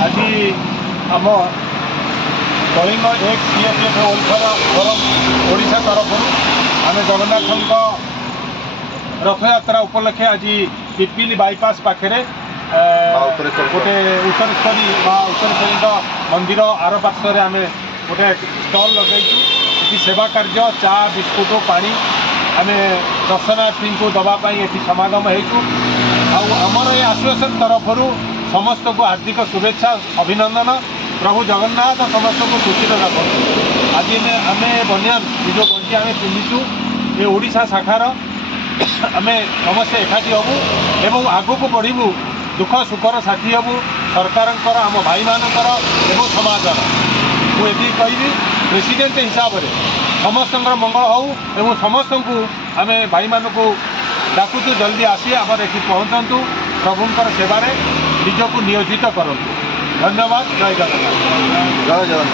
आज आम कलिंग एक सीएपीएफ ओलफर फोरम ओडिशा तरफ आम जगन्नाथ रथ यात्रा उपलक्षे आज पिपिली बाईपास पाखे गोटे उत्तरेश्वरी माँ उत्तरेश्वरी मंदिर आर पार्श्व आम गोटे स्टल लगेचु ये सेवा कार्य चा बिस्कुट पानी आम दर्शनार्थी को दवापाई ये समागम होमर ये आसोसिएशन तरफ समस्त को हार्दिक शुभेच्छा अभिनंदन। प्रभु जगन्नाथ समस्त को खुशी रखु। आज आम बनियान निज गंजी आम पिंधीचु ये ओडिशा शाखार आम समस्ते एकाठी हबू एवं आगक बढ़ू दुख सुखर साथी हबू सरकार आम भाई मानकर एवं समाजर मुझे कहि प्रेसिडेंट हिसाब से समस्त मंगल हो एवं समस्त को आम भाई मान को डाकुचु जल्दी आसी आमर ये पहुँचतु प्रभुंर सेवार निजक नियोजित करूँ। धन्यवाद। जय जगन्नाथ। जय जगन्नाथ।